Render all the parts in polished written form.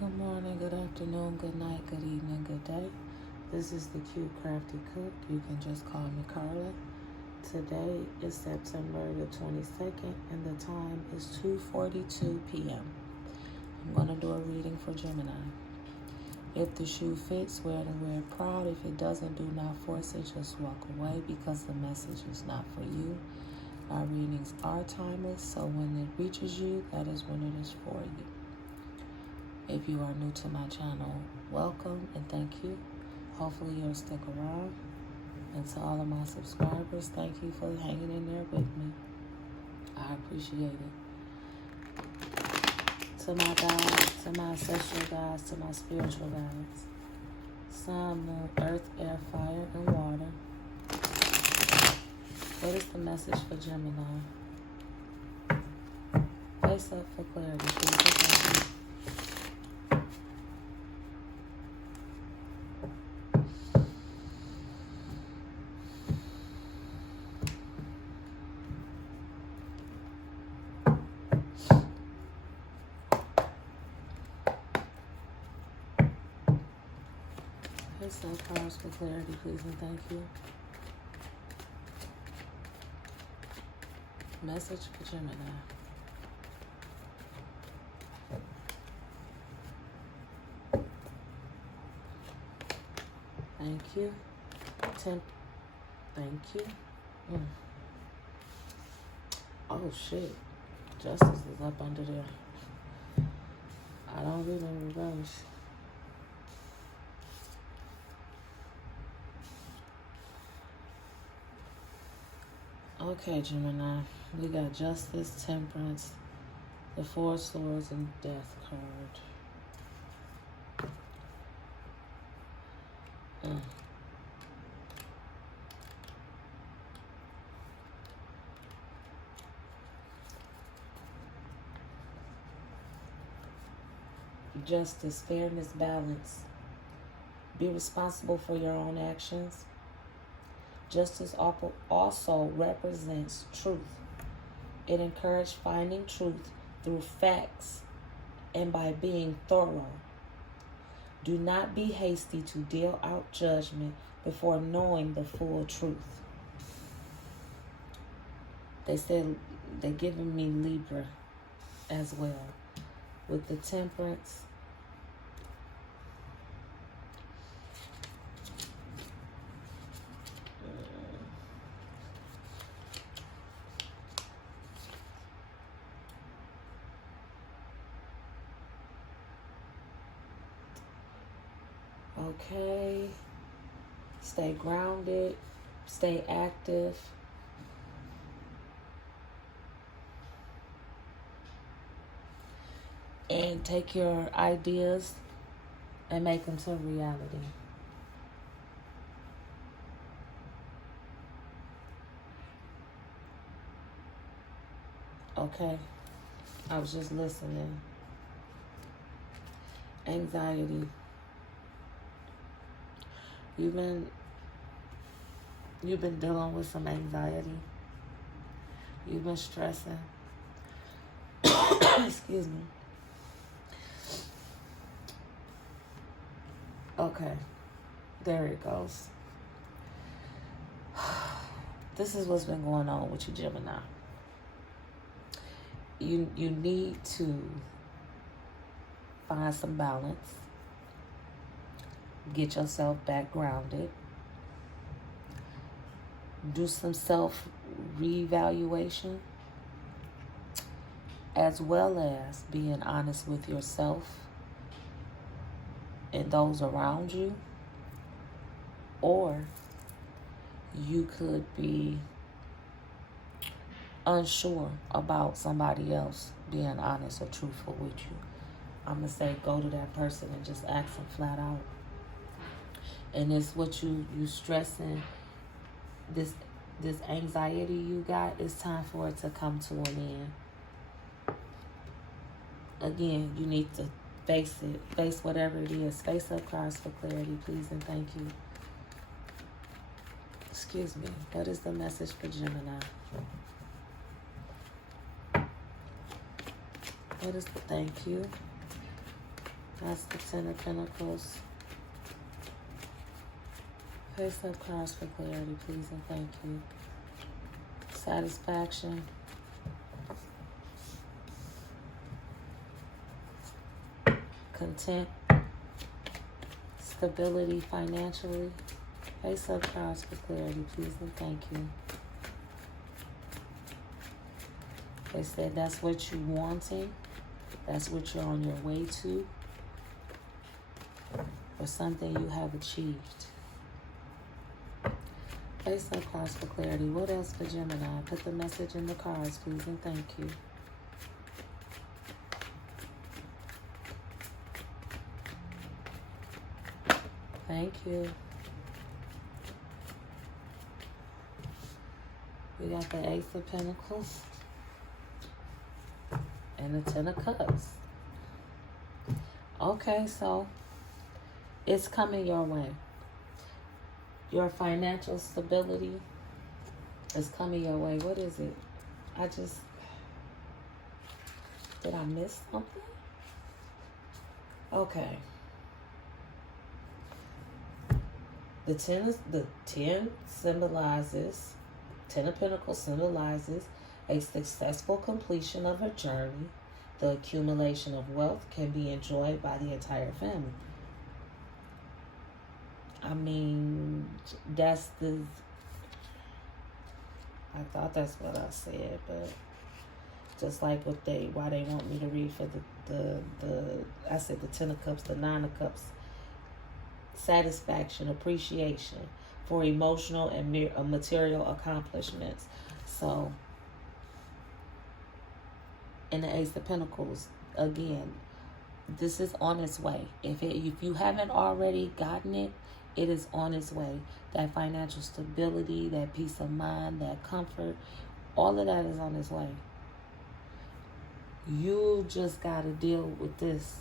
Good morning, good afternoon, good night, good evening, good day. This is the CuteCraftieCook. You can just call me Carla. Today is September the 22nd and the time is 2:42 p.m. I'm going to do a reading for Gemini. If the shoe fits, wear it and wear it proud. If it doesn't, do not force it. Just walk away because the message is not for you. Our readings are timeless, so when it reaches you, that is when it is for you. If you are new to my channel, welcome and thank you. Hopefully you'll stick around. And to all of my subscribers, thank you for hanging in there with me. I appreciate it. To my guides, to my ancestral guides, to my spiritual guides. Sun, moon, earth, air, fire, and water. What is the message for Gemini? Face up for clarity, please. Face up cards for clarity, please, and thank you. Message for Gemini. Thank you. Thank you. Oh shit. Justice is up under there. I don't read in reverse. Okay, Gemini. We got Justice, Temperance, the Four of Swords, and Death card. Justice, fairness, balance. Be responsible for your own actions. Justice also represents truth. It encourages finding truth through facts and by being thorough. Do not be hasty to deal out judgment before knowing the full truth. They said they're giving me Libra as well. With the Temperance, okay, stay grounded, stay active. And take your ideas and make them to reality. Okay, I was just listening. Anxiety. You've been dealing with some anxiety. You've been stressing. Excuse me. Okay, there it goes. This is what's been going on with you, Gemini. You need to find some balance. Get yourself back grounded. Do some self-reevaluation, as well as being honest with yourself and those around you. Or you could be unsure about somebody else being honest or truthful with you. I'm going to say go to that person and just ask them flat out. And it's what you stressing, this anxiety you got, it's time for it to come to an end. Again, you need to face it. Face whatever it is. Face up cards for clarity, please, and thank you. Excuse me. What is the message for Gemini? What is the thank you? That's the Ten of Pentacles. Face up cards for clarity, please and thank you. Satisfaction. Content. Stability financially. Face up cards for clarity, please and thank you. They said that's what you're wanting. That's what you're on your way to. Or something you have achieved. Face up cards for clarity. What else for Gemini? Put the message in the cards, please and thank you. Thank you. We got the Ace of Pentacles and the Ten of Cups. Okay, so it's coming your way. Your financial stability is coming your way. What is it? Did I miss something? Okay. The 10 symbolizes, 10 of Pentacles symbolizes a successful completion of a journey. The accumulation of wealth can be enjoyed by the entire family. I mean, I thought that's what I said, but just like why they want me to read for I said the Ten of Cups, the Nine of Cups. Satisfaction, appreciation for emotional and material accomplishments. So, in the Ace of Pentacles, again, this is on its way. If you haven't already gotten it, it is on its way. That financial stability, that peace of mind, that comfort, all of that is on its way. You just got to deal with this.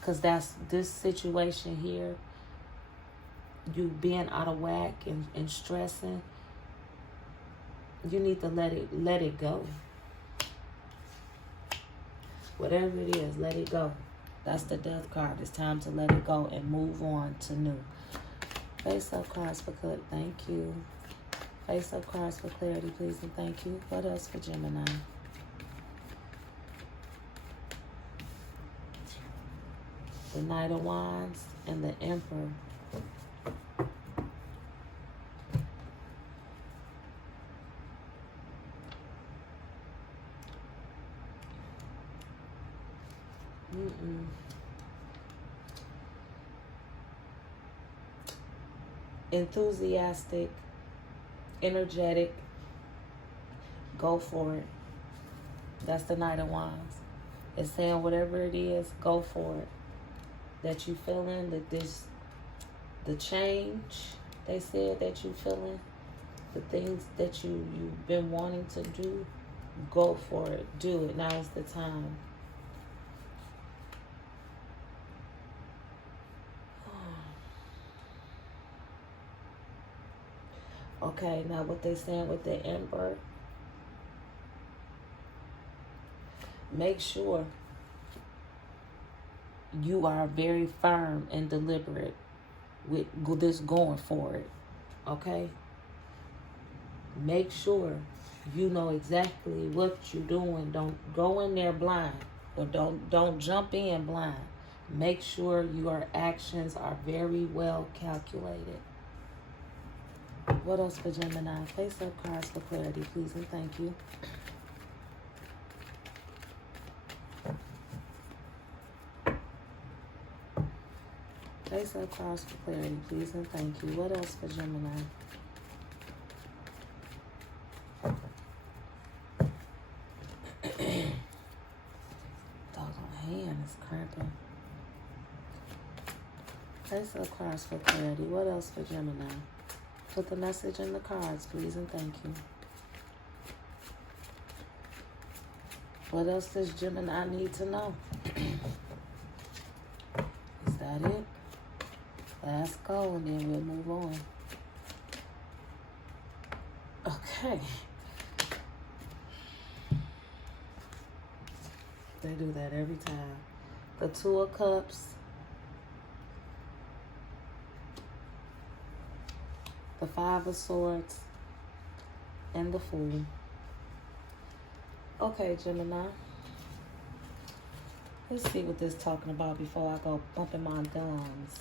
Because that's this situation here. You being out of whack and stressing. You need to let it go. Whatever it is, let it go. That's the Death card. It's time to let it go and move on to new. Face up cards for clarity. Thank you. Face up cards for clarity, please and thank you. What else for Gemini? The Knight of Wands and the Emperor. Enthusiastic, energetic, go for it. That's the Knight of Wands. It's saying whatever it is, go for it. That you feeling, the change, they said that you feeling, the things that you've been wanting to do, go for it. Do it. Now is the time. Okay, now what they saying with the Emperor, make sure you are very firm and deliberate with this going for it, okay? Make sure you know exactly what you're doing. Don't go in there blind, or don't jump in blind. Make sure your actions are very well calculated. What else for Gemini? Face up cards for clarity, please and thank you. Face up cards for clarity, please and thank you. What else for Gemini? Doggone hand is cramping. Face up cards for clarity. What else for Gemini? Put the message in the cards, please and thank you. What else does Gemini need to know? Is that it? Let's go, and then we'll move on. Okay. They do that every time. the Two of Cups, the Five of Swords, and the Fool. Okay, Gemini. Let's see what this is talking about before I go bumping my gums.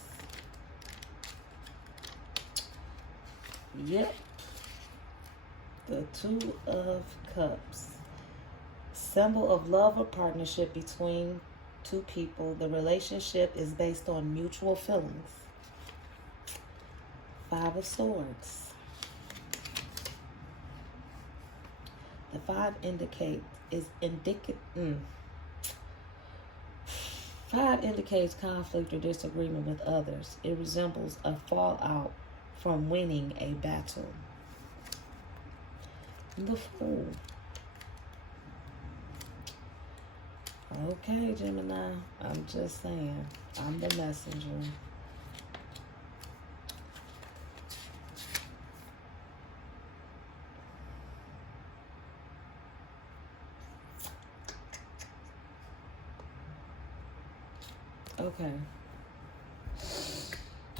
Yep. The Two of Cups. Symbol of love or partnership between two people. The relationship is based on mutual feelings. Five of Swords. The five Five indicates conflict or disagreement with others. It resembles a fallout from winning a battle. The Fool. Okay, Gemini. I'm just saying. I'm the messenger. Okay.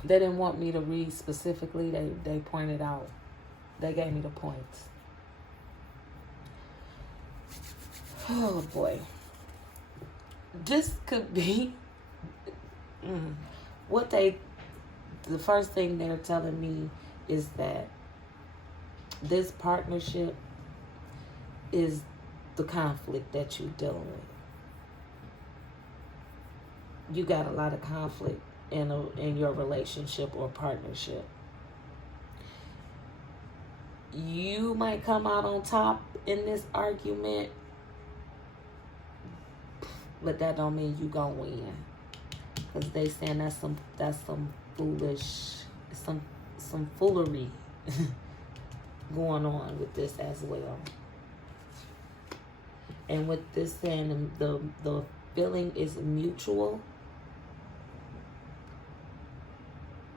They didn't want me to read specifically. They pointed out. They gave me the points. Oh, boy. This could be the first thing they're telling me is that this partnership is the conflict that you're dealing with. You got a lot of conflict in your relationship or partnership. You might come out on top in this argument, but that don't mean you gonna win. Because they saying that's some foolish, some foolery going on with this as well. And with this saying the feeling is mutual.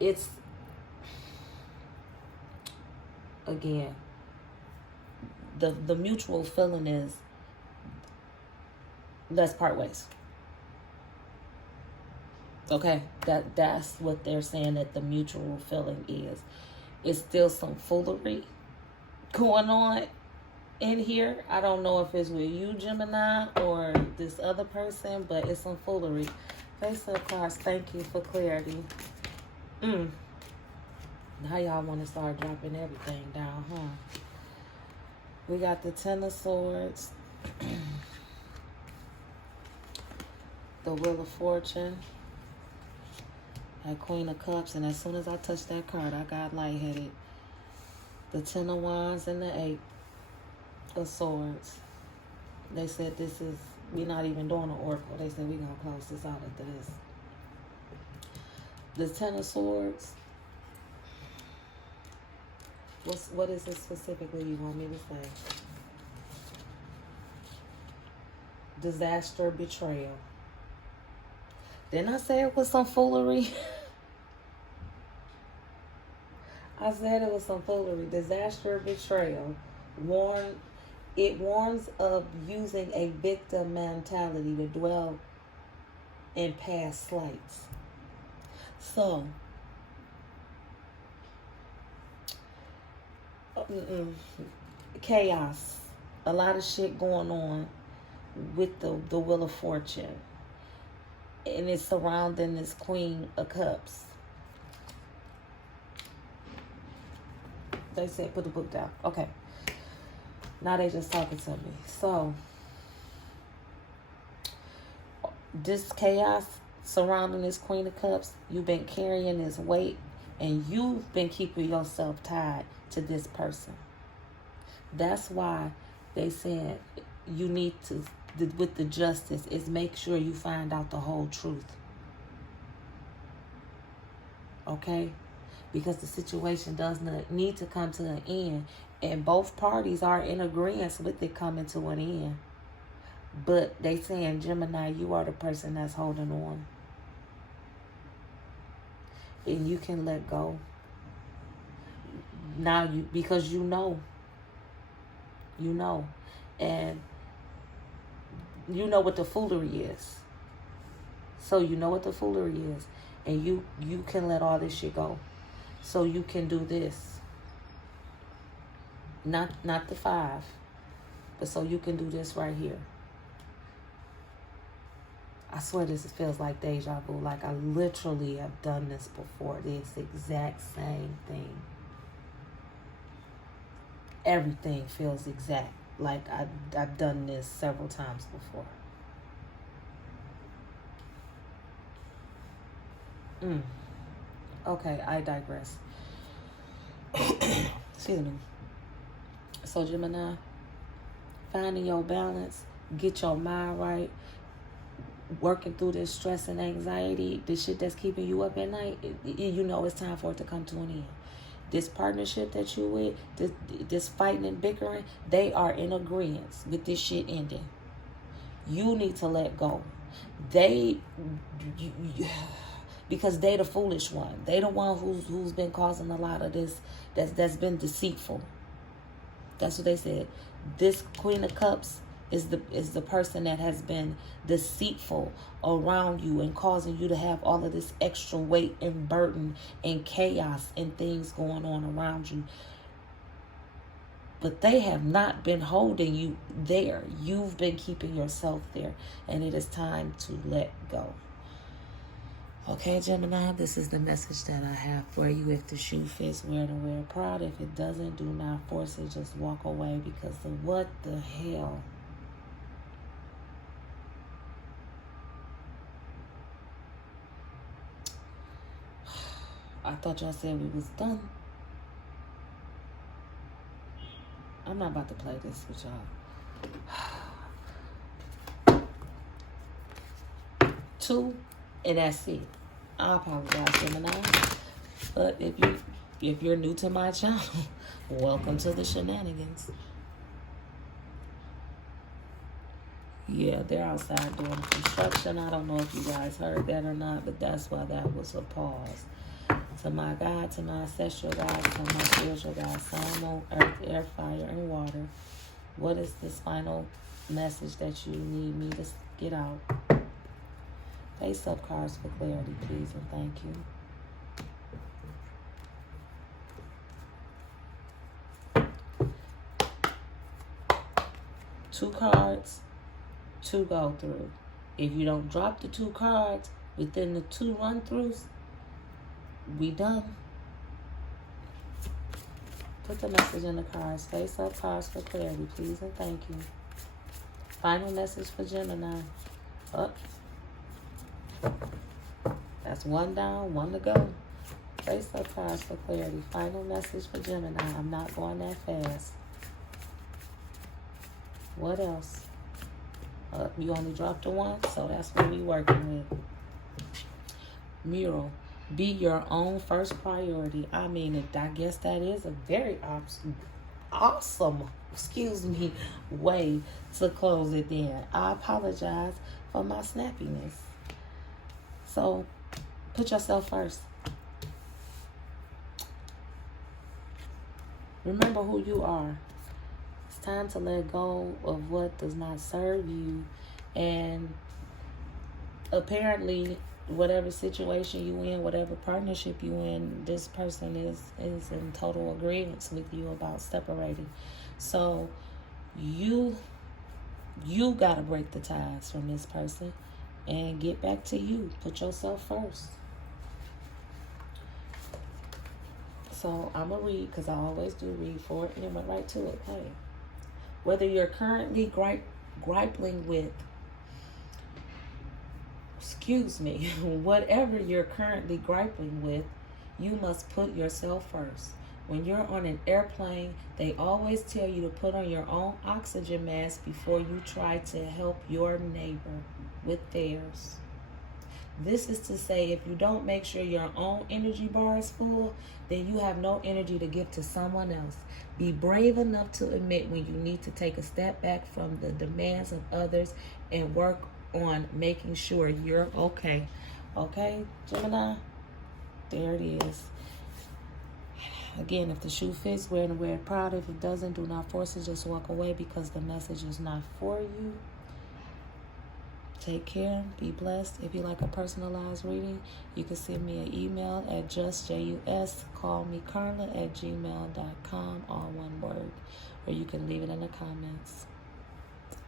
It's, again, the mutual feeling is, let's part ways. Okay, that's what they're saying that the mutual feeling is. It's still some foolery going on in here. I don't know if it's with you, Gemini, or this other person, but it's some foolery. Face of cards, thank you for clarity. Now y'all want to start dropping everything down, huh? We got the Ten of Swords, the Wheel of Fortune, that Queen of Cups, and as soon as I touched that card, I got lightheaded. The Ten of Wands and the Eight of Swords. They said we're not even doing an oracle. They said we're going to close this out after this. The Ten of Swords. What is it specifically you want me to say? Disaster, betrayal. Didn't I say it was some foolery? I said it was some foolery. Disaster, betrayal. It warns of using a victim mentality to dwell in past slights. So, chaos. A lot of shit going on with the Wheel of Fortune. And it's surrounding this Queen of Cups. They said put the book down. Okay. Now they just talking to me. So, this chaos surrounding this Queen of Cups, you've been carrying this weight and you've been keeping yourself tied to this person. That's why they said you need to, with the justice, is make sure you find out the whole truth. Okay? Because the situation does not need to come to an end. And both parties are in agreement with it coming to an end. But they saying, Gemini, you are the person that's holding on. And you can let go. Now because you know. You know. And you know what the foolery is. So you know what the foolery is. And you can let all this shit go. So you can do this. Not the 5. But so you can do this right here. I swear this feels like deja vu. Like I literally have done this before. This exact same thing. Everything feels exact. Like I've done this several times before. Okay, I digress. Excuse me. So Gemini, finding your balance, get your mind right, working through this stress and anxiety, this shit that's keeping you up at night, you know it's time for it to come to an end. This partnership that you with, this fighting and bickering, they are in agreement with this shit ending. You need to let go. Because they the foolish one. They the one who's been causing a lot of this that's been deceitful. That's what they said. This Queen of Cups is the person that has been deceitful around you and causing you to have all of this extra weight and burden and chaos and things going on around you. But they have not been holding you there. You've been keeping yourself there. And it is time to let go. Okay, Gemini, this is the message that I have for you. If the shoe fits, wear it and wear it proud. If it doesn't, do not force it. Just walk away, because what the hell? I thought y'all said we was done. I'm not about to play this with y'all. 2, and that's it. I apologize, Gemini. But if you're new to my channel, welcome to the shenanigans. Yeah, they're outside doing construction. I don't know if you guys heard that or not, but that's why that was a pause. To my God, to my ancestral God, to my spiritual God, sun, moon, earth, air, fire, and water. What is this final message that you need me to get out? Face up cards for clarity, please, and thank you. 2 cards, 2 go through. If you don't drop the 2 cards within the 2 run-throughs, we done. Put the message in the cards. Face up cards for clarity, please, and thank you. Final message for Gemini. Up. That's 1 down, 1 to go. Face up cards for clarity. Final message for Gemini. I'm not going that fast. What else? You only dropped a 1, so that's what we working with. Mural. Be your own first priority. I mean, I guess that is a very awesome, way to close it then. I apologize for my snappiness. So, put yourself first. Remember who you are. It's time to let go of what does not serve you. And apparently, whatever situation you in, whatever partnership you in, this person is in total agreement with you about separating. So you gotta break the ties from this person and get back to you. Put yourself first. So I'm gonna read, because I always do read for it, and then went right to it. Hey, whether you're currently grappling with whatever you're currently grappling with, you must put yourself first. When you're on an airplane, they always tell you to put on your own oxygen mask before you try to help your neighbor with theirs. This is to say, if you don't make sure your own energy bar is full, then you have no energy to give to someone else. Be brave enough to admit when you need to take a step back from the demands of others and work on making sure you're okay. Okay, Gemini? There it is. Again, if the shoe fits, wear it and wear it proud. If it doesn't, do not force it. Just walk away, because the message is not for you. Take care. Be blessed. If you like a personalized reading, you can send me an email at juscallmecarla@gmail.com, all one word, or you can leave it in the comments.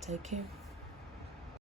Take care.